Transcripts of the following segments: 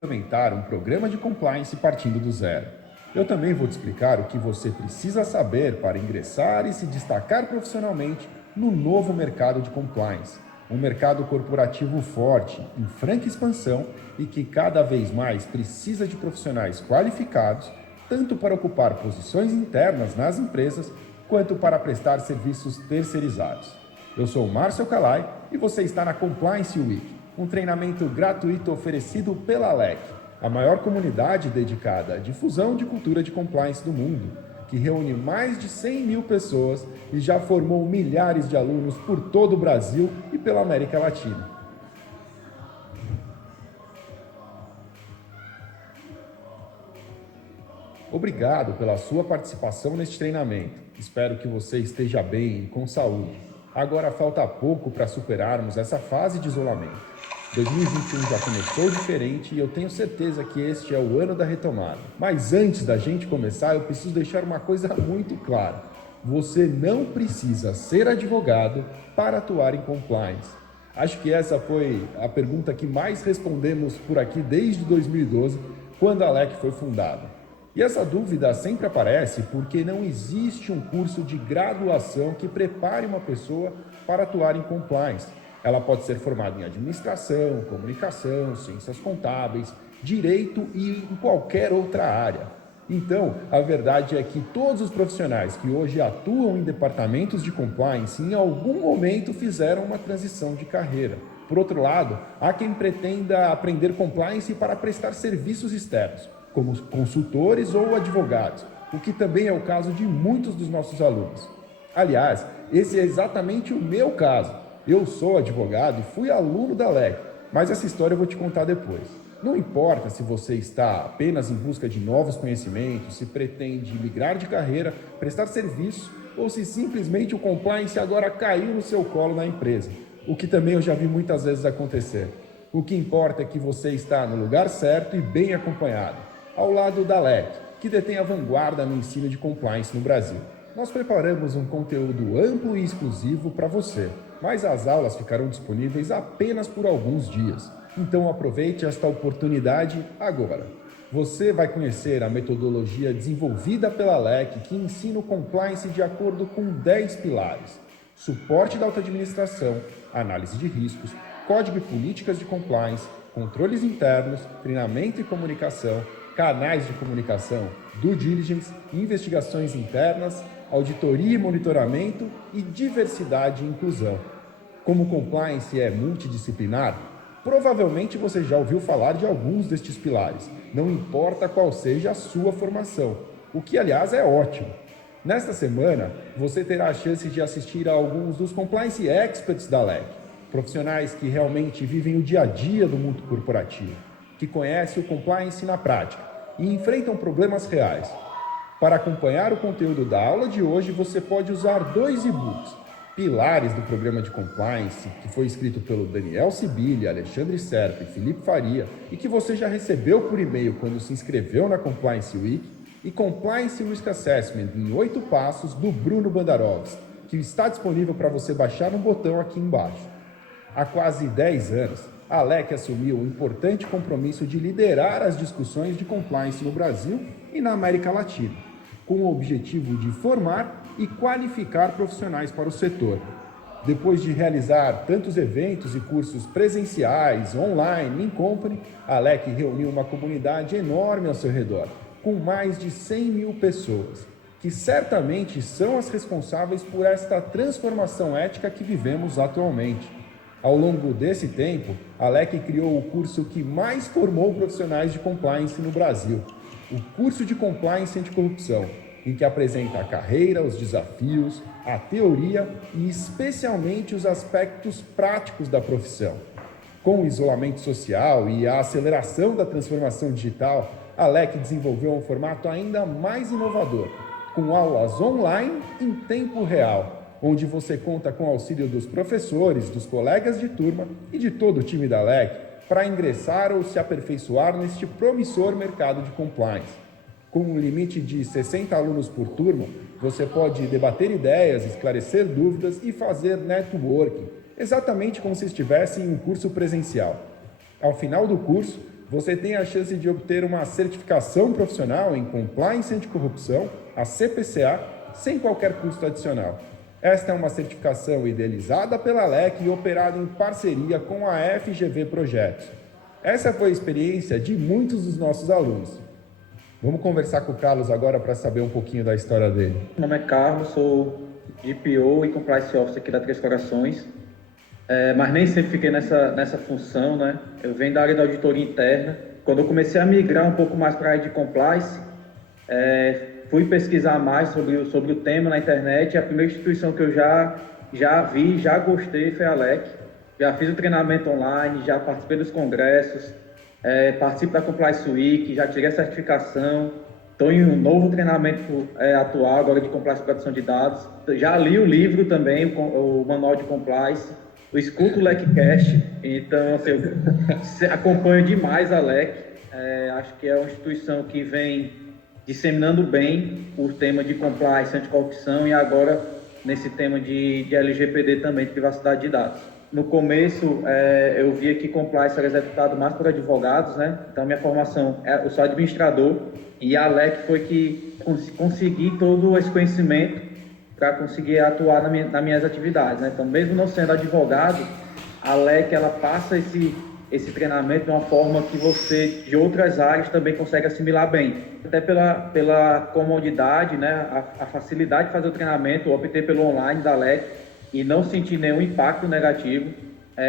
implementar um programa de compliance partindo do zero. Eu também vou te explicar o que você precisa saber para ingressar e se destacar profissionalmente no novo mercado de compliance. Um mercado corporativo forte, em franca expansão e que cada vez mais precisa de profissionais qualificados, tanto para ocupar posições internas nas empresas, quanto para prestar serviços terceirizados. Eu sou o Márcio Calai e você está na Compliance Week, um treinamento gratuito oferecido pela ALEC, a maior comunidade dedicada à difusão de cultura de compliance do mundo, que reúne mais de 100 mil pessoas e já formou milhares de alunos por todo o Brasil e pela América Latina. Obrigado pela sua participação neste treinamento. Espero que você esteja bem e com saúde. Agora falta pouco para superarmos essa fase de isolamento. 2021 já começou diferente e eu tenho certeza que este é o ano da retomada. Mas antes da gente começar, eu preciso deixar uma coisa muito clara. Você não precisa ser advogado para atuar em compliance. Acho que essa foi a pergunta que mais respondemos por aqui desde 2012, quando a ALEC foi fundada. E essa dúvida sempre aparece porque não existe um curso de graduação que prepare uma pessoa para atuar em compliance. Ela pode ser formada em administração, comunicação, ciências contábeis, direito e em qualquer outra área. Então, a verdade é que todos os profissionais que hoje atuam em departamentos de compliance em algum momento fizeram uma transição de carreira. Por outro lado, há quem pretenda aprender compliance para prestar serviços externos, como consultores ou advogados, o que também é o caso de muitos dos nossos alunos. Aliás, esse é exatamente o meu caso. Eu sou advogado e fui aluno da ALEC, mas essa história eu vou te contar depois. Não importa se você está apenas em busca de novos conhecimentos, se pretende migrar de carreira, prestar serviço, ou se simplesmente o compliance agora caiu no seu colo na empresa, o que também eu já vi muitas vezes acontecer. O que importa é que você está no lugar certo e bem acompanhado, ao lado da ALEC, que detém a vanguarda no ensino de compliance no Brasil. Nós preparamos um conteúdo amplo e exclusivo para você, mas as aulas ficarão disponíveis apenas por alguns dias. Então aproveite esta oportunidade agora. Você vai conhecer a metodologia desenvolvida pela ALEC que ensina o compliance de acordo com 10 pilares: suporte da auto-administração, análise de riscos, código e políticas de compliance, controles internos, treinamento e comunicação, canais de comunicação, due diligence, investigações internas, auditoria e monitoramento e diversidade e inclusão. Como compliance é multidisciplinar, provavelmente você já ouviu falar de alguns destes pilares, não importa qual seja a sua formação, o que aliás é ótimo. Nesta semana, você terá a chance de assistir a alguns dos compliance experts da ALEC, profissionais que realmente vivem o dia a dia do mundo corporativo, que conhecem o compliance na prática e enfrentam problemas reais. Para acompanhar o conteúdo da aula de hoje, você pode usar 2 e-books, Pilares do Programa de Compliance, que foi escrito pelo Daniel Sibilha, Alexandre Serpa e Felipe Faria, e que você já recebeu por e-mail quando se inscreveu na Compliance Week, e Compliance Risk Assessment em 8 passos, do Bruno Bandarovski, que está disponível para você baixar no botão aqui embaixo. Há quase 10 anos, a ALEC assumiu o importante compromisso de liderar as discussões de compliance no Brasil e na América Latina, com o objetivo de formar e qualificar profissionais para o setor. Depois de realizar tantos eventos e cursos presenciais, online, in company, a ALEC reuniu uma comunidade enorme ao seu redor, com mais de 100 mil pessoas, que certamente são as responsáveis por esta transformação ética que vivemos atualmente. Ao longo desse tempo, a ALEC criou o curso que mais formou profissionais de compliance no Brasil, o curso de Compliance Anticorrupção, em que apresenta a carreira, os desafios, a teoria e especialmente os aspectos práticos da profissão. Com o isolamento social e a aceleração da transformação digital, a ALEC desenvolveu um formato ainda mais inovador, com aulas online em tempo real, onde você conta com o auxílio dos professores, dos colegas de turma e de todo o time da ALEC para ingressar ou se aperfeiçoar neste promissor mercado de compliance. Com um limite de 60 alunos por turma, você pode debater ideias, esclarecer dúvidas e fazer networking, exatamente como se estivesse em um curso presencial. Ao final do curso, você tem a chance de obter uma certificação profissional em Compliance Anticorrupção, a CPCA, sem qualquer custo adicional. Esta é uma certificação idealizada pela LEC e operada em parceria com a FGV Projetos. Essa foi a experiência de muitos dos nossos alunos. Vamos conversar com o Carlos agora para saber um pouquinho da história dele. Meu nome é Carlos, sou DPO e Compliance Officer aqui da Três Corações, mas nem sempre fiquei nessa função, né? Eu venho da área da auditoria interna. Quando eu comecei a migrar um pouco mais para a área de Compliance, fui pesquisar mais sobre o tema na internet. A primeira instituição que eu já vi, já gostei, foi a LEC. Já fiz o treinamento online, já participei dos congressos, participo da Compliance Week, já tirei a certificação. Estou em um novo treinamento atual agora de Compliance e Proteção de Dados. Já li o livro também, o Manual de Compliance. Eu escuto o LECcast, então assim, eu acompanho demais a LEC. Acho que é uma instituição que vem disseminando bem o tema de compliance, anticorrupção e agora nesse tema de LGPD também, de privacidade de dados. No começo, eu via que compliance era executado mais por advogados, né? Então, minha formação, eu sou administrador e a LEC foi que consegui todo esse conhecimento para conseguir atuar nas minhas atividades, né? Então, mesmo não sendo advogado, a LEC ela passa esse treinamento de uma forma que você, de outras áreas, também consegue assimilar bem. Até pela comodidade, né? A facilidade de fazer o treinamento, eu optei pelo online da LEC e não senti nenhum impacto negativo.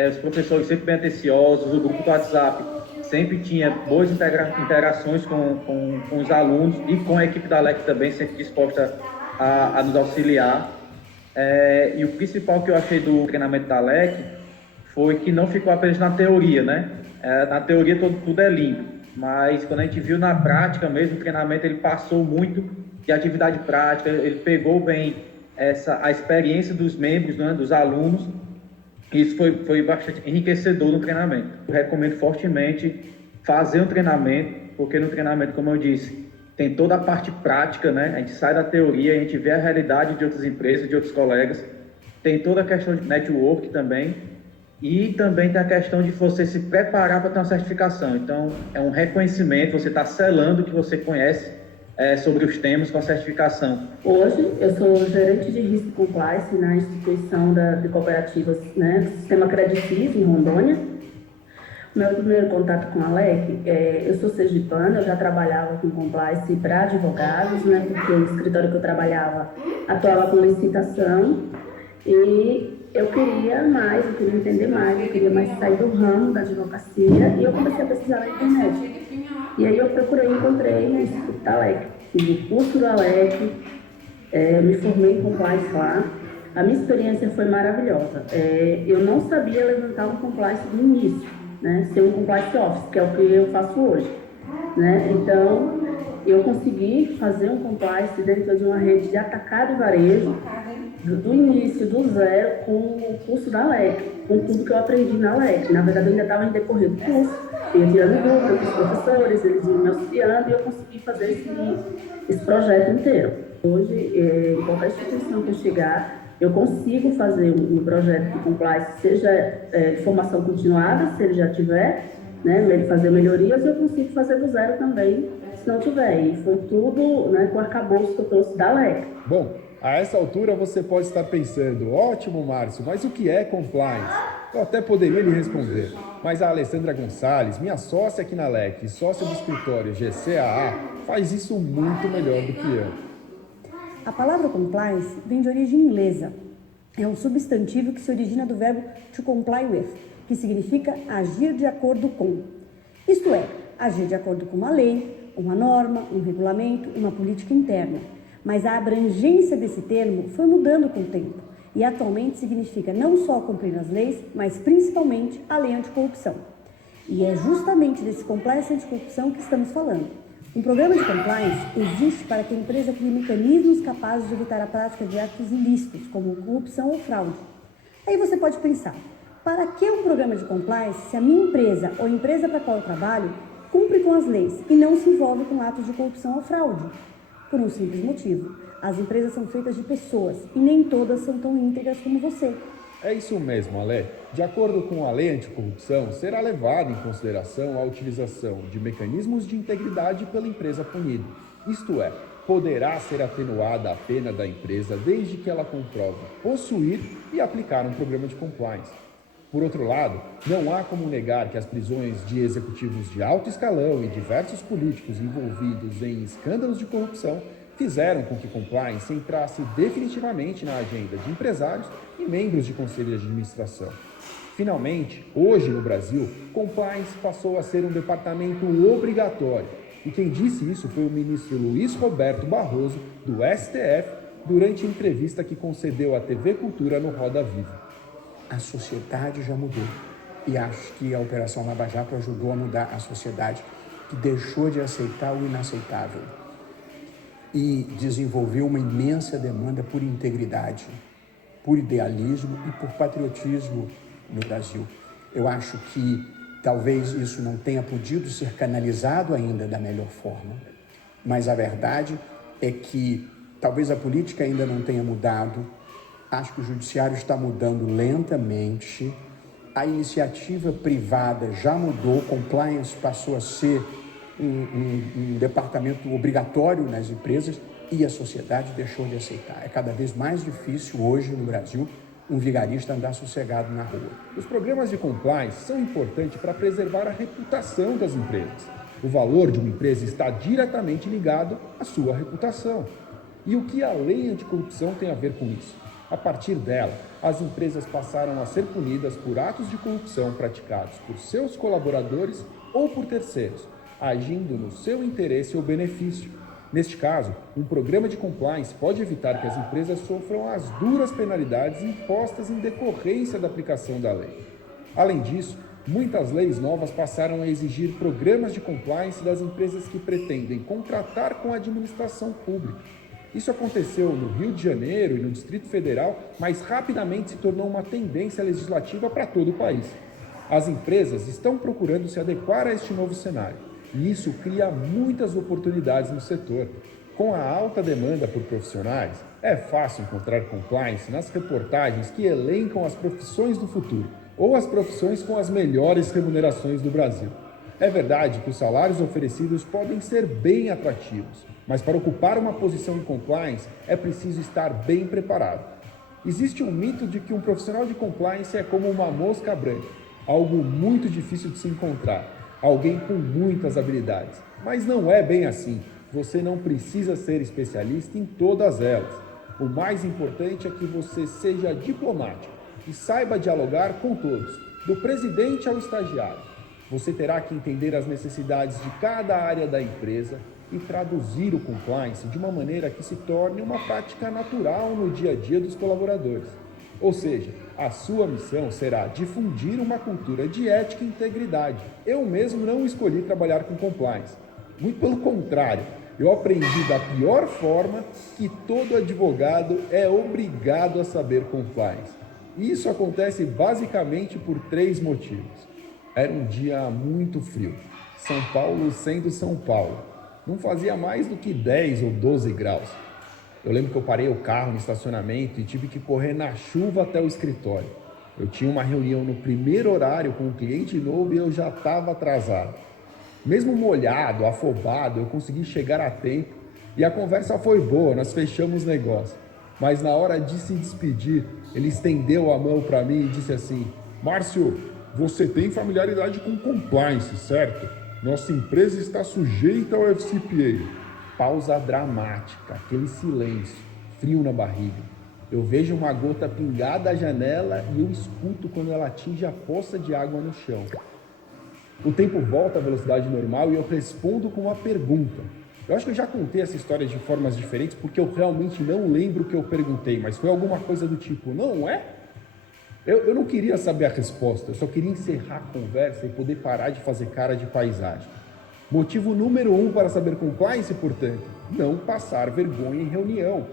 Os professores sempre bem atenciosos, o grupo do WhatsApp sempre tinha boas interações com os alunos e com a equipe da LEC também, sempre disposta a nos auxiliar. E o principal que eu achei do treinamento da LEC foi que não ficou apenas na teoria, né? Na teoria tudo é lindo, mas quando a gente viu na prática mesmo, o treinamento ele passou muito de atividade prática, ele pegou bem a experiência dos membros, né, dos alunos, e isso foi bastante enriquecedor no treinamento. Eu recomendo fortemente fazer um treinamento, porque no treinamento, como eu disse, tem toda a parte prática, né? A gente sai da teoria, a gente vê a realidade de outras empresas, de outros colegas, tem toda a questão de network também, e também tem a questão de você se preparar para ter uma certificação. Então, é um reconhecimento, você está selando que você conhece sobre os temas com a certificação. Hoje, eu sou gerente de risco compliance na instituição de cooperativas, né, do sistema Credifis, em Rondônia. Meu primeiro contato com a LEC, eu sou sergipana, eu já trabalhava com compliance para advogados, né, porque o escritório que eu trabalhava atuava com licitação e eu queria entender mais, eu queria mais sair do ramo da advocacia e eu comecei a pesquisar na internet. E aí eu encontrei no Instituto da LEC, fiz o curso da LEC, me formei em compliance lá. A minha experiência foi maravilhosa. Eu não sabia levantar um compliance do início, né? Ser um compliance officer, que é o que eu faço hoje, né? Então, eu consegui fazer um compliance dentro de uma rede de atacado e varejo, do início, do zero, com o curso da LEC, com tudo que eu aprendi na LEC. Na verdade, eu ainda estava em decorrer do curso, eu ia tirando dúvidas com os professores, eles iam me auxiliando e eu consegui fazer esse projeto inteiro. Hoje, em qualquer instituição que eu chegar, eu consigo fazer um projeto de compliance, seja de formação continuada, se ele já tiver, né, ele fazer melhorias, eu consigo fazer do zero também, se não tiver. E foi tudo, né, com o arcabouço que eu trouxe da LEC. Bom, a essa altura você pode estar pensando, ótimo, Márcio, mas o que é compliance? Eu até poderia lhe responder, mas a Alessandra Gonçalves, minha sócia aqui na LEC e sócia do escritório GCAA, faz isso muito melhor do que eu. A palavra compliance vem de origem inglesa. É um substantivo que se origina do verbo to comply with, que significa agir de acordo com. Isto é, agir de acordo com uma lei, uma norma, um regulamento, uma política interna. Mas a abrangência desse termo foi mudando com o tempo e atualmente significa não só cumprir as leis, mas principalmente a lei anticorrupção. E é justamente desse compliance anticorrupção que estamos falando. Um programa de compliance existe para que a empresa crie mecanismos capazes de evitar a prática de atos ilícitos, como corrupção ou fraude. Aí você pode pensar, para que um programa de compliance se a minha empresa ou empresa para a qual eu trabalho cumpre com as leis e não se envolve com atos de corrupção ou fraude? Por um simples motivo, as empresas são feitas de pessoas e nem todas são tão íntegras como você. É isso mesmo, Ale. De acordo com a lei anticorrupção, será levada em consideração a utilização de mecanismos de integridade pela empresa punida. Isto é, poderá ser atenuada a pena da empresa desde que ela comprove possuir e aplicar um programa de compliance. Por outro lado, não há como negar que as prisões de executivos de alto escalão e diversos políticos envolvidos em escândalos de corrupção fizeram com que compliance entrasse definitivamente na agenda de empresários e membros de conselho de administração. Finalmente, hoje no Brasil, compliance passou a ser um departamento obrigatório. E quem disse isso foi o ministro Luiz Roberto Barroso, do STF, durante a entrevista que concedeu à TV Cultura no Roda Viva. A sociedade já mudou. E acho que a Operação Lava Jato ajudou a mudar a sociedade, que deixou de aceitar o inaceitável e desenvolveu uma imensa demanda por integridade, por idealismo e por patriotismo no Brasil. Eu acho que talvez isso não tenha podido ser canalizado ainda da melhor forma, mas a verdade é que talvez a política ainda não tenha mudado. Acho que o judiciário está mudando lentamente, a iniciativa privada já mudou, compliance passou a ser um departamento obrigatório nas empresas e a sociedade deixou de aceitar. É cada vez mais difícil hoje no Brasil um vigarista andar sossegado na rua. Os programas de compliance são importantes para preservar a reputação das empresas. O valor de uma empresa está diretamente ligado à sua reputação. E o que a lei anticorrupção tem a ver com isso? A partir dela, as empresas passaram a ser punidas por atos de corrupção praticados por seus colaboradores ou por terceiros, agindo no seu interesse ou benefício. Neste caso, um programa de compliance pode evitar que as empresas sofram as duras penalidades impostas em decorrência da aplicação da lei. Além disso, muitas leis novas passaram a exigir programas de compliance das empresas que pretendem contratar com a administração pública. Isso aconteceu no Rio de Janeiro e no Distrito Federal, mas rapidamente se tornou uma tendência legislativa para todo o país. As empresas estão procurando se adequar a este novo cenário. E isso cria muitas oportunidades no setor. Com a alta demanda por profissionais, é fácil encontrar compliance nas reportagens que elencam as profissões do futuro ou as profissões com as melhores remunerações do Brasil. É verdade que os salários oferecidos podem ser bem atrativos, mas para ocupar uma posição em compliance é preciso estar bem preparado. Existe um mito de que um profissional de compliance é como uma mosca branca, algo muito difícil de se encontrar. Alguém com muitas habilidades. Mas não é bem assim. Você não precisa ser especialista em todas elas. O mais importante é que você seja diplomático e saiba dialogar com todos, do presidente ao estagiário. Você terá que entender as necessidades de cada área da empresa e traduzir o compliance de uma maneira que se torne uma prática natural no dia a dia dos colaboradores. Ou seja, a sua missão será difundir uma cultura de ética e integridade. Eu mesmo não escolhi trabalhar com compliance. Muito pelo contrário, eu aprendi da pior forma que todo advogado é obrigado a saber compliance. E isso acontece basicamente por 3 motivos. Era um dia muito frio. São Paulo sendo São Paulo. Não fazia mais do que 10 ou 12 graus. Eu lembro que eu parei o carro no estacionamento e tive que correr na chuva até o escritório. Eu tinha uma reunião no primeiro horário com um cliente novo e eu já estava atrasado. Mesmo molhado, afobado, eu consegui chegar a tempo e a conversa foi boa, nós fechamos o negócio. Mas na hora de se despedir, ele estendeu a mão para mim e disse assim: Márcio, você tem familiaridade com compliance, certo? Nossa empresa está sujeita ao FCPA. Pausa dramática, aquele silêncio, frio na barriga. Eu vejo uma gota pingar da janela e eu escuto quando ela atinge a poça de água no chão. O tempo volta à velocidade normal e eu respondo com uma pergunta. Eu acho que eu já contei essa história de formas diferentes porque eu realmente não lembro o que eu perguntei, mas foi alguma coisa do tipo, não é? Eu não queria saber a resposta, eu só queria encerrar a conversa e poder parar de fazer cara de paisagem. Motivo número 1 para saber compliance, portanto, não passar vergonha em reunião.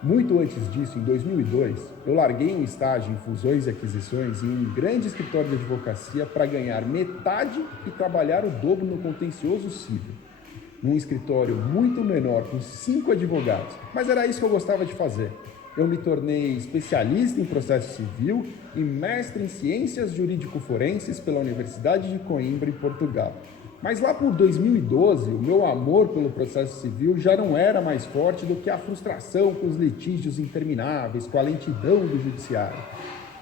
Muito antes disso, em 2002, eu larguei um estágio em fusões e aquisições em um grande escritório de advocacia para ganhar metade e trabalhar o dobro no contencioso civil. Num escritório muito menor, com 5 advogados. Mas era isso que eu gostava de fazer. eu me tornei especialista em processo civil e mestre em ciências jurídico-forenses pela Universidade de Coimbra, em Portugal. Mas lá por 2012, o meu amor pelo processo civil já não era mais forte do que a frustração com os litígios intermináveis, com a lentidão do judiciário.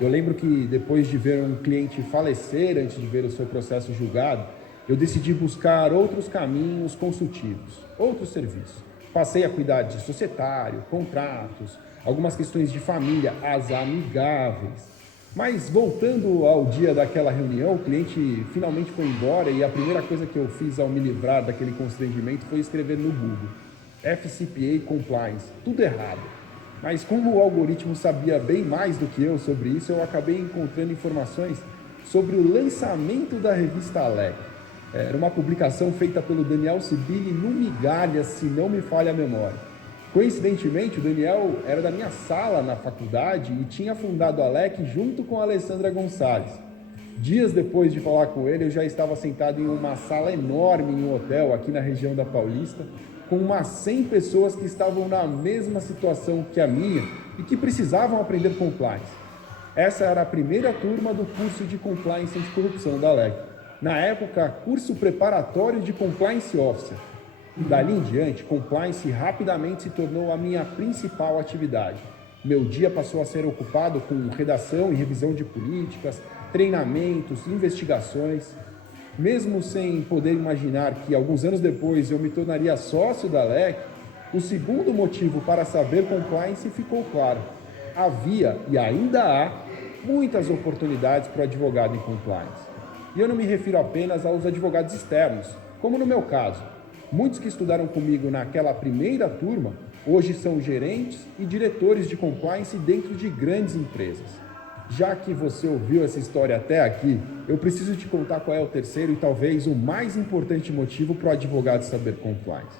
Eu lembro que depois de ver um cliente falecer antes de ver o seu processo julgado, eu decidi buscar outros caminhos consultivos, outros serviços. Passei a cuidar de societário, contratos, algumas questões de família, as amigáveis. Mas voltando ao dia daquela reunião, o cliente finalmente foi embora e a primeira coisa que eu fiz ao me livrar daquele constrangimento foi escrever no Google: FCPA Compliance, tudo errado. Mas como o algoritmo sabia bem mais do que eu sobre isso, eu acabei encontrando informações sobre o lançamento da revista Alec. Era uma publicação feita pelo Daniel Sibili no Migalhas, se não me falha a memória. Coincidentemente, o Daniel era da minha sala na faculdade e tinha fundado a Alec junto com a Alessandra Gonçalves. Dias depois de falar com ele, eu já estava sentado em uma sala enorme em um hotel aqui na região da Paulista, com umas 100 pessoas que estavam na mesma situação que a minha e que precisavam aprender compliance. Essa era a primeira turma do curso de Compliance Anticorrupção da Alec. Na época, curso preparatório de Compliance Officer. Dali em diante, compliance rapidamente se tornou a minha principal atividade. Meu dia passou a ser ocupado com redação e revisão de políticas, treinamentos, investigações. Mesmo sem poder imaginar que alguns anos depois eu me tornaria sócio da Alec, o segundo motivo para saber compliance ficou claro. Havia e ainda há muitas oportunidades para o advogado em compliance. E eu não me refiro apenas aos advogados externos, como no meu caso. Muitos que estudaram comigo naquela primeira turma, hoje são gerentes e diretores de compliance dentro de grandes empresas. Já que você ouviu essa história até aqui, eu preciso te contar qual é o terceiro e talvez o mais importante motivo para o advogado saber compliance.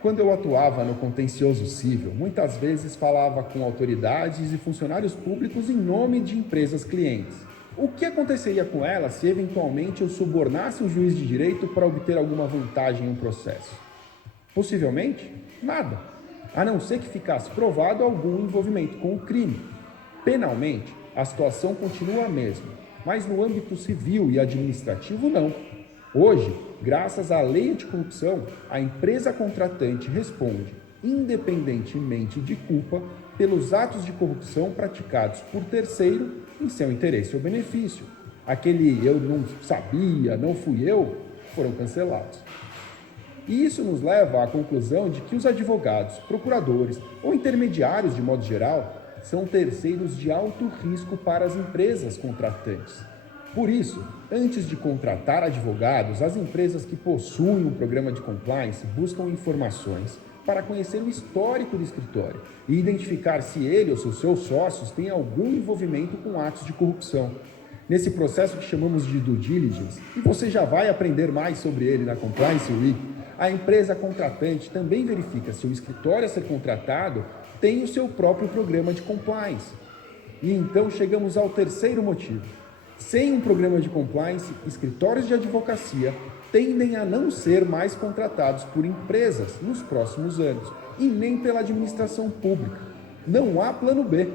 Quando eu atuava no contencioso civil, muitas vezes falava com autoridades e funcionários públicos em nome de empresas clientes. O que aconteceria com ela se eventualmente eu subornasse um juiz de direito para obter alguma vantagem em um processo? Possivelmente, nada, a não ser que ficasse provado algum envolvimento com o crime. Penalmente, a situação continua a mesma, mas no âmbito civil e administrativo não. Hoje, graças à lei anticorrupção, a empresa contratante responde, independentemente de culpa, pelos atos de corrupção praticados por terceiro em seu interesse ou benefício. Aquele eu não sabia, não fui eu, foram cancelados. E isso nos leva à conclusão de que os advogados, procuradores ou intermediários, de modo geral, são terceiros de alto risco para as empresas contratantes. Por isso, antes de contratar advogados, as empresas que possuem um programa de compliance buscam informações para conhecer o histórico do escritório e identificar se ele ou seus sócios têm algum envolvimento com atos de corrupção. Nesse processo que chamamos de due diligence, e você já vai aprender mais sobre ele na Compliance Week, a empresa contratante também verifica se o escritório a ser contratado tem o seu próprio programa de compliance. E então chegamos ao terceiro motivo. Sem um programa de compliance, escritórios de advocacia tendem a não ser mais contratados por empresas nos próximos anos e nem pela administração pública. Não há plano B.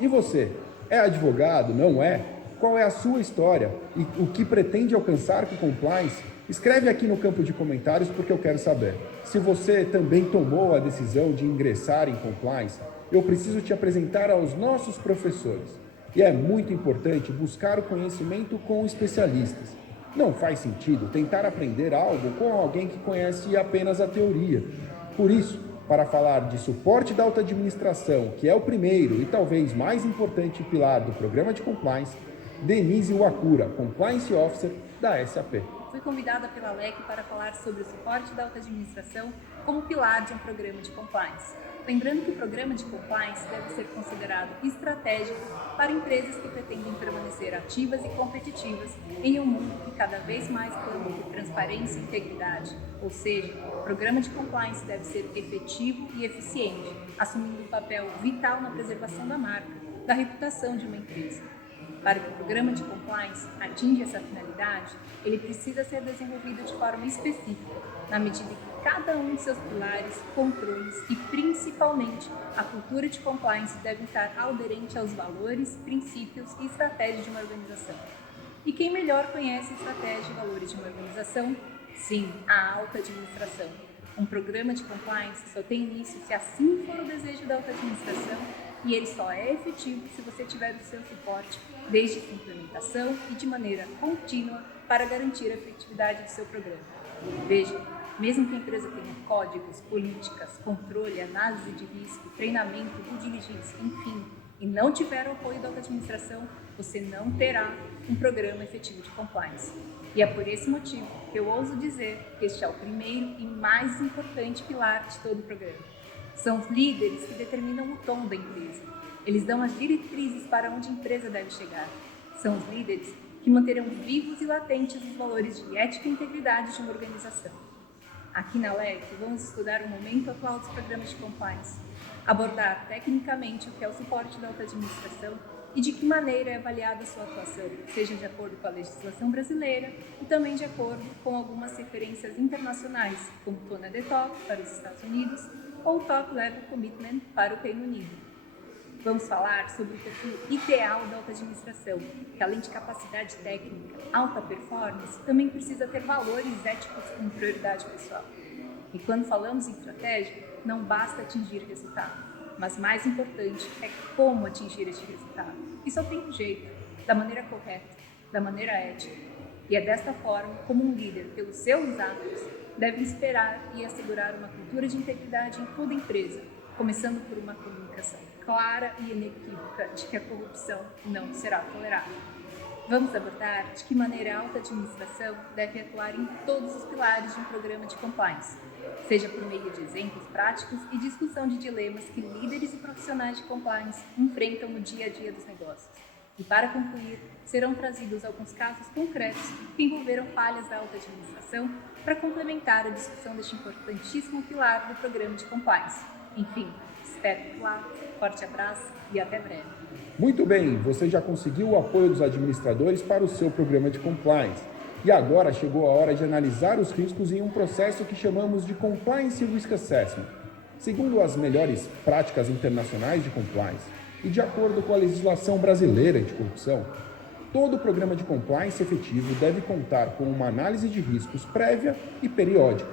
E você? É advogado? Não é? Qual é a sua história e o que pretende alcançar com compliance? Escreve aqui no campo de comentários porque eu quero saber. Se você também tomou a decisão de ingressar em compliance, eu preciso te apresentar aos nossos professores. E é muito importante buscar o conhecimento com especialistas. Não faz sentido tentar aprender algo com alguém que conhece apenas a teoria. Por isso, para falar de suporte da alta administração, que é o primeiro e talvez mais importante pilar do programa de compliance, Denise Wakura, Compliance Officer da SAP. Fui convidada pela Alec para falar sobre o suporte da alta administração como pilar de um programa de compliance. Lembrando que o programa de compliance deve ser considerado estratégico para empresas que pretendem permanecer ativas e competitivas em um mundo que cada vez mais clama por transparência e integridade. Ou seja, o programa de compliance deve ser efetivo e eficiente, assumindo um papel vital na preservação da marca, da reputação de uma empresa. Para que o programa de compliance atinja essa finalidade, ele precisa ser desenvolvido de forma específica, na medida que cada um de seus pilares, controles e, principalmente, a cultura de compliance deve estar aderente aos valores, princípios e estratégias de uma organização. E quem melhor conhece a estratégia e valores de uma organização? Sim, a alta administração. Um programa de compliance só tem início se assim for o desejo da alta administração, e ele só é efetivo se você tiver o seu suporte desde sua implementação e de maneira contínua para garantir a efetividade do seu programa. Veja, mesmo que a empresa tenha códigos, políticas, controle, análise de risco, treinamento, due diligence, enfim, e não tiver o apoio da alta administração, você não terá um programa efetivo de compliance. E é por esse motivo que eu ouso dizer que este é o primeiro e mais importante pilar de todo o programa. São os líderes que determinam o tom da empresa. Eles dão as diretrizes para onde a empresa deve chegar. São os líderes que manterão vivos e latentes os valores de ética e integridade de uma organização. Aqui na LEC, vamos estudar o momento atual dos programas de compliance, abordar tecnicamente o que é o suporte da alta administração e de que maneira é avaliada a sua atuação, seja de acordo com a legislação brasileira e também de acordo com algumas referências internacionais, como o TONA de Top para os Estados Unidos ou o Top Level Commitment para o Reino Unido. Vamos falar sobre o perfil ideal da alta administração, que além de capacidade técnica, alta performance, também precisa ter valores éticos como prioridade pessoal. E quando falamos em estratégia, não basta atingir resultado, mas mais importante é como atingir este resultado. E só tem um jeito, da maneira correta, da maneira ética. E é desta forma como um líder, pelos seus atos, deve esperar e assegurar uma cultura de integridade em toda a empresa, começando por uma comunicação clara e inequívoca de que a corrupção não será tolerada. Vamos abordar de que maneira a alta administração deve atuar em todos os pilares de um programa de compliance, seja por meio de exemplos práticos e discussão de dilemas que líderes e profissionais de compliance enfrentam no dia a dia dos negócios. E para concluir, serão trazidos alguns casos concretos que envolveram falhas da alta administração para complementar a discussão deste importantíssimo pilar do programa de compliance. Enfim, espero por lá, forte abraço e até breve. Muito bem, você já conseguiu o apoio dos administradores para o seu programa de compliance. E agora chegou a hora de analisar os riscos em um processo que chamamos de Compliance Risk Assessment, segundo as melhores práticas internacionais de compliance e de acordo com a legislação brasileira de corrupção. Todo programa de compliance efetivo deve contar com uma análise de riscos prévia e periódica.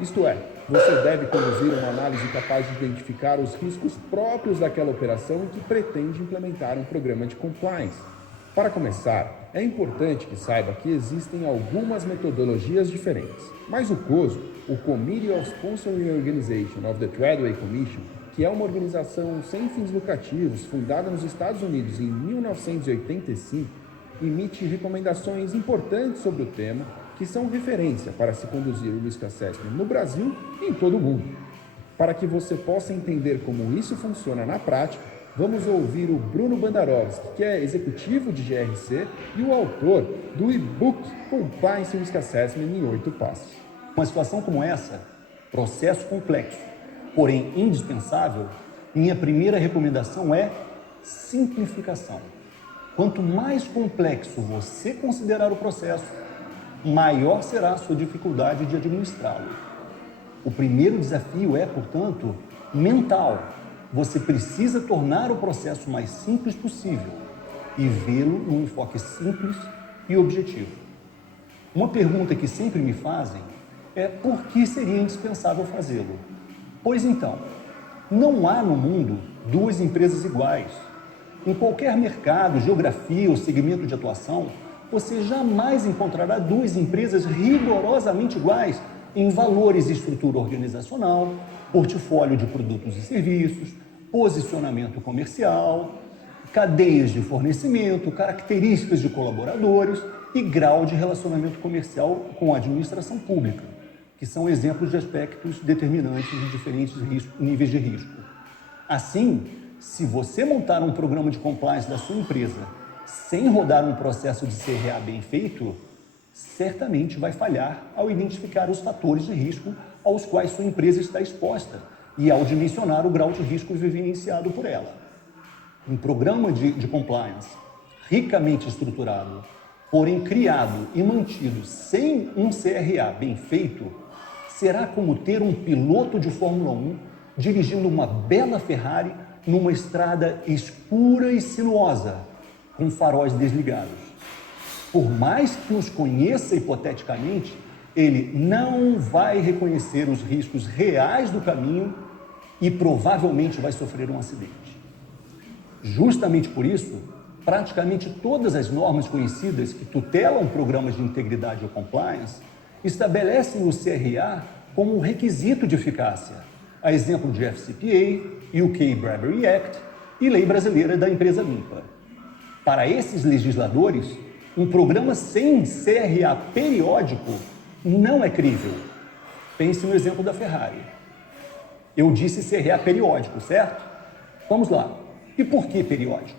Isto é, você deve conduzir uma análise capaz de identificar os riscos próprios daquela operação e que pretende implementar um programa de compliance. Para começar, é importante que saiba que existem algumas metodologias diferentes, mas o COSO, o Committee of Sponsoring Organization of the Tradeway Commission, que é uma organização sem fins lucrativos fundada nos Estados Unidos em 1985, emite recomendações importantes sobre o tema que são referência para se conduzir o Risk Assessment no Brasil e em todo o mundo. Para que você possa entender como isso funciona na prática, vamos ouvir o Bruno Bandarovski, que é executivo de GRC e o autor do e-book Compliance Risk Assessment em 8 passos. Uma situação como essa, processo complexo, porém indispensável, minha primeira recomendação é simplificação. Quanto mais complexo você considerar o processo, maior será a sua dificuldade de administrá-lo. O primeiro desafio é, portanto, mental. Você precisa tornar o processo mais simples possível e vê-lo num enfoque simples e objetivo. Uma pergunta que sempre me fazem é por que seria indispensável fazê-lo? Pois então, não há no mundo duas empresas iguais. Em qualquer mercado, geografia ou segmento de atuação, você jamais encontrará duas empresas rigorosamente iguais em valores e estrutura organizacional, portfólio de produtos e serviços, posicionamento comercial, cadeias de fornecimento, características de colaboradores e grau de relacionamento comercial com a administração pública, que são exemplos de aspectos determinantes de diferentes níveis de risco. Assim, se você montar um programa de compliance da sua empresa sem rodar um processo de CRA bem feito, certamente vai falhar ao identificar os fatores de risco aos quais sua empresa está exposta e ao dimensionar o grau de risco vivenciado por ela. Um programa de compliance ricamente estruturado, porém criado e mantido sem um CRA bem feito, será como ter um piloto de Fórmula 1 dirigindo uma bela Ferrari numa estrada escura e sinuosa, com faróis desligados. Por mais que os conheça hipoteticamente, ele não vai reconhecer os riscos reais do caminho e provavelmente vai sofrer um acidente. Justamente por isso, praticamente todas as normas conhecidas que tutelam programas de integridade ou compliance estabelecem o CRA como um requisito de eficácia, a exemplo de FCPA, UK Bribery Act e Lei Brasileira da Empresa Limpa. Para esses legisladores, um programa sem CRA periódico não é crível. Pense no exemplo da Ferrari. Eu disse CRA periódico, certo? Vamos lá. E por que periódico?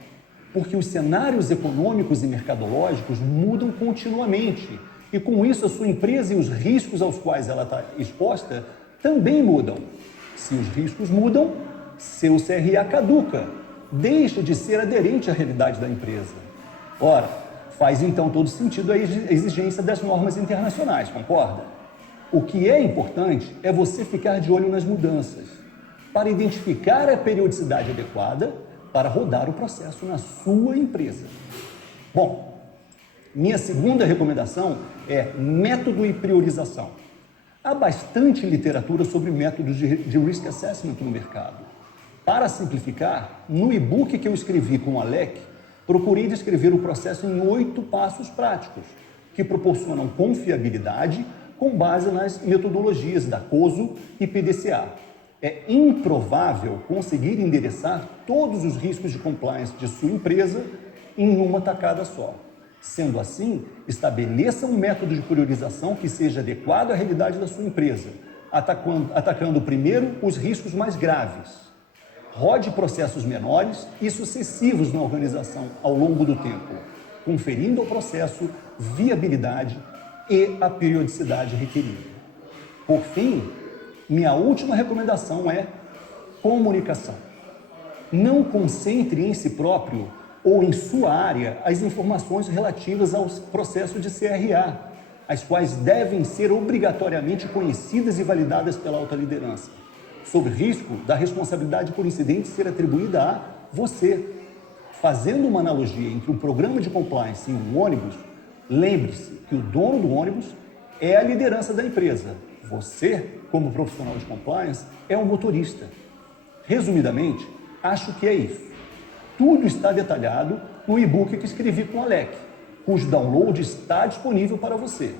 Porque os cenários econômicos e mercadológicos mudam continuamente e com isso a sua empresa e os riscos aos quais ela está exposta também mudam. Se os riscos mudam, seu CRA caduca, deixa de ser aderente à realidade da empresa. Ora, faz então todo sentido a exigência das normas internacionais, concorda? O que é importante é você ficar de olho nas mudanças, para identificar a periodicidade adequada para rodar o processo na sua empresa. Bom, minha segunda recomendação é método e priorização. Há bastante literatura sobre métodos de risk assessment no mercado. Para simplificar, no e-book que eu escrevi com o Alec, procurei descrever o processo em 8 passos práticos, que proporcionam confiabilidade com base nas metodologias da COSO e PDCA. É improvável conseguir endereçar todos os riscos de compliance de sua empresa em uma tacada só. Sendo assim, estabeleça um método de priorização que seja adequado à realidade da sua empresa, atacando primeiro os riscos mais graves. Rode processos menores e sucessivos na organização ao longo do tempo, conferindo ao processo viabilidade e a periodicidade requerida. Por fim, minha última recomendação é comunicação. Não concentre em si próprio ou em sua área as informações relativas aos processos de CRA, as quais devem ser obrigatoriamente conhecidas e validadas pela alta liderança, sob risco da responsabilidade por incidente ser atribuída a você. Fazendo uma analogia entre um programa de compliance e um ônibus, lembre-se que o dono do ônibus é a liderança da empresa. Você, como profissional de compliance, é um motorista. Resumidamente, acho que é isso. Tudo está detalhado no e-book que escrevi com o Alec, cujo download está disponível para você.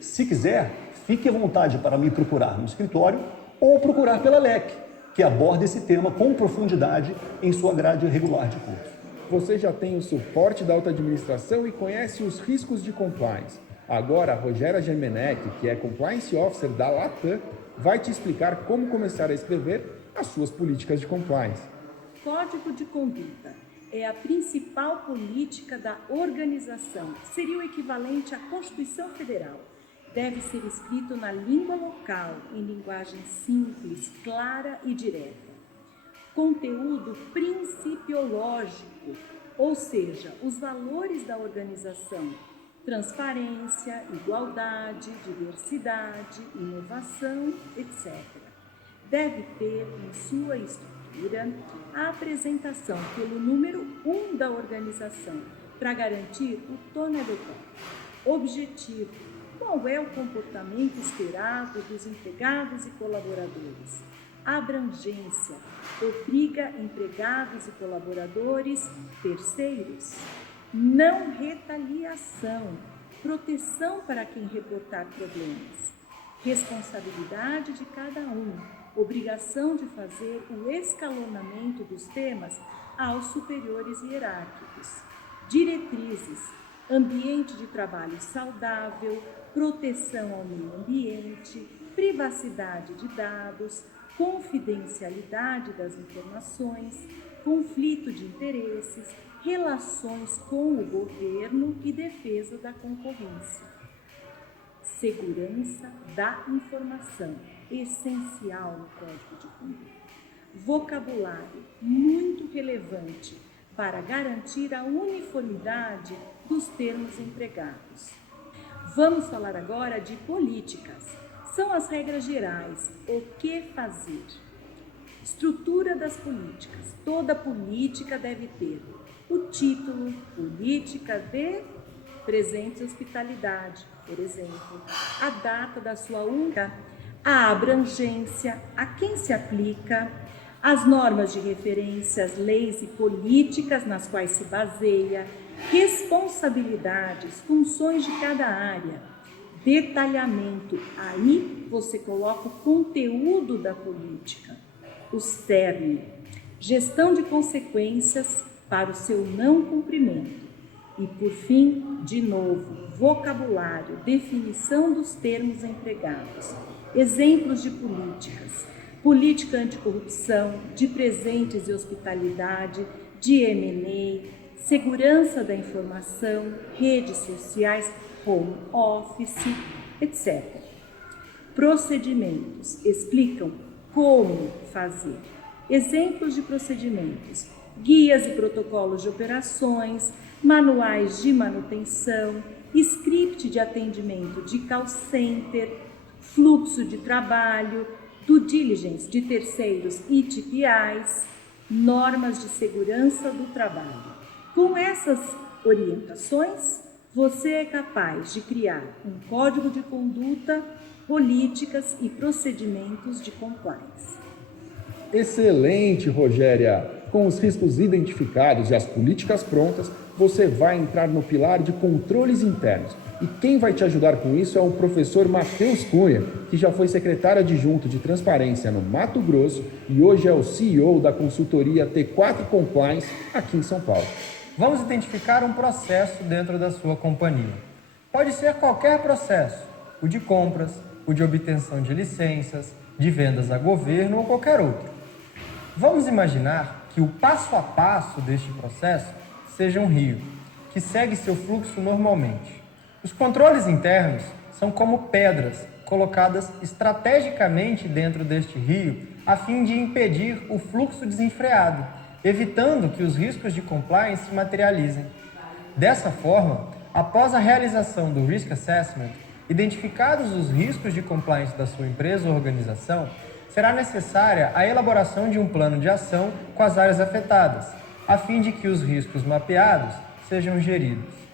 Se quiser, fique à vontade para me procurar no escritório ou procurar pela Alec, que aborda esse tema com profundidade em sua grade regular de curso. Você já tem o suporte da alta administração e conhece os riscos de compliance. Agora, a Rogéria Germenec, que é Compliance Officer da Latam, vai te explicar como começar a escrever as suas políticas de compliance. Código de conduta é a principal política da organização. Seria o equivalente à Constituição Federal. Deve ser escrito na língua local, em linguagem simples, clara e direta. Conteúdo principiológico, ou seja, os valores da organização: transparência, igualdade, diversidade, inovação, etc. Deve ter em sua estrutura a apresentação pelo número 1 da organização, para garantir o tone do tom. Objetivo: qual é o comportamento esperado dos empregados e colaboradores? Abrangência: obriga empregados e colaboradores, terceiros. Não retaliação: proteção para quem reportar problemas. Responsabilidade de cada um: obrigação de fazer o escalonamento dos temas aos superiores hierárquicos. Diretrizes: ambiente de trabalho saudável, proteção ao meio ambiente, privacidade de dados, confidencialidade das informações, conflito de interesses, relações com o governo e defesa da concorrência. Segurança da informação, essencial no Código de Conduta. Vocabulário muito relevante: para garantir a uniformidade dos termos empregados. Vamos falar agora de políticas. São as regras gerais, o que fazer. Estrutura das políticas. Toda política deve ter o título, política de presente e hospitalidade, por exemplo, a data da sua única, a abrangência, a quem se aplica, as normas de referência, as leis e políticas nas quais se baseia, responsabilidades, funções de cada área, detalhamento. Aí você coloca o conteúdo da política, o cerne, gestão de consequências para o seu não cumprimento. E, por fim, de novo, vocabulário, definição dos termos empregados, exemplos de políticas, política anticorrupção, de presentes e hospitalidade, de M&A, segurança da informação, redes sociais, home office, etc. Procedimentos explicam como fazer. Exemplos de procedimentos, guias e protocolos de operações, manuais de manutenção, script de atendimento de call center, fluxo de trabalho, due diligence de terceiros e TPIs, normas de segurança do trabalho. Com essas orientações, você é capaz de criar um código de conduta, políticas e procedimentos de compliance. Excelente, Rogéria! Com os riscos identificados e as políticas prontas, você vai entrar no pilar de controles internos. E quem vai te ajudar com isso é o professor Matheus Cunha, que já foi secretário adjunto de Transparência no Mato Grosso e hoje é o CEO da consultoria T4 Compliance aqui em São Paulo. Vamos identificar um processo dentro da sua companhia. Pode ser qualquer processo, o de compras, o de obtenção de licenças, de vendas a governo ou qualquer outro. Vamos imaginar que o passo a passo deste processo seja um rio, que segue seu fluxo normalmente. Os controles internos são como pedras colocadas estrategicamente dentro deste rio a fim de impedir o fluxo desenfreado, evitando que os riscos de compliance se materializem. Dessa forma, após a realização do Risk Assessment, identificados os riscos de compliance da sua empresa ou organização, será necessária a elaboração de um plano de ação com as áreas afetadas, a fim de que os riscos mapeados sejam geridos.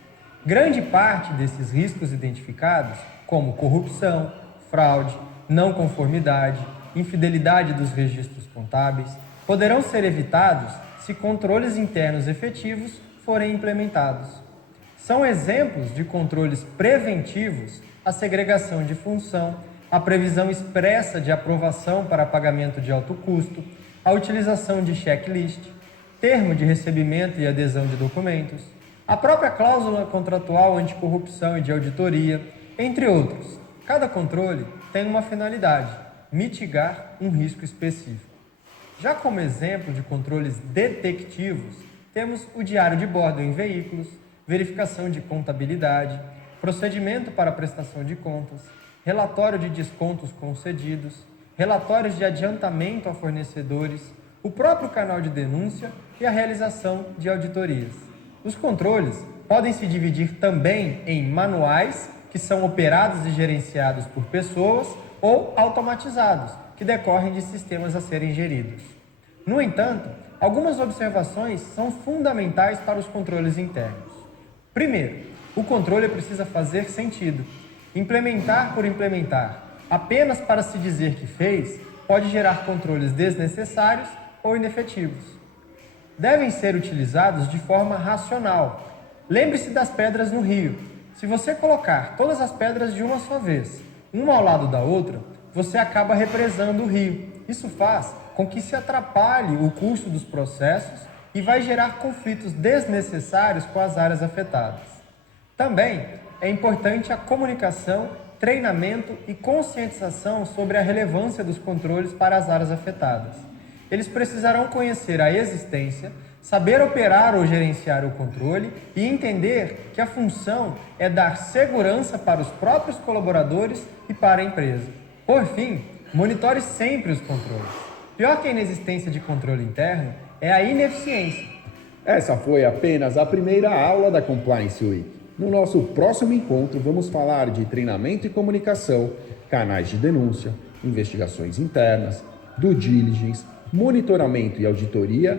Grande parte desses riscos identificados, como corrupção, fraude, não conformidade, infidelidade dos registros contábeis, poderão ser evitados se controles internos efetivos forem implementados. São exemplos de controles preventivos a segregação de função, a previsão expressa de aprovação para pagamento de alto custo, a utilização de checklist, termo de recebimento e adesão de documentos, a própria cláusula contratual anticorrupção e de auditoria, entre outros. Cada controle tem uma finalidade: mitigar um risco específico. Já como exemplo de controles detectivos, temos o diário de bordo em veículos, verificação de contabilidade, procedimento para prestação de contas, relatório de descontos concedidos, relatórios de adiantamento a fornecedores, o próprio canal de denúncia e a realização de auditorias. Os controles podem se dividir também em manuais, que são operados e gerenciados por pessoas, ou automatizados, que decorrem de sistemas a serem geridos. No entanto, algumas observações são fundamentais para os controles internos. Primeiro, o controle precisa fazer sentido. Implementar por implementar, apenas para se dizer que fez, pode gerar controles desnecessários ou inefetivos. Devem ser utilizados de forma racional. Lembre-se das pedras no rio. Se você colocar todas as pedras de uma só vez, uma ao lado da outra, você acaba represando o rio. Isso faz com que se atrapalhe o curso dos processos e vai gerar conflitos desnecessários com as áreas afetadas. Também é importante a comunicação, treinamento e conscientização sobre a relevância dos controles para as áreas afetadas. Eles precisarão conhecer a existência, saber operar ou gerenciar o controle e entender que a função é dar segurança para os próprios colaboradores e para a empresa. Por fim, monitore sempre os controles. Pior que a inexistência de controle interno é a ineficiência. Essa foi apenas a primeira aula da Compliance Week. No nosso próximo encontro, vamos falar de treinamento e comunicação, canais de denúncia, investigações internas, due diligence, monitoramento e auditoria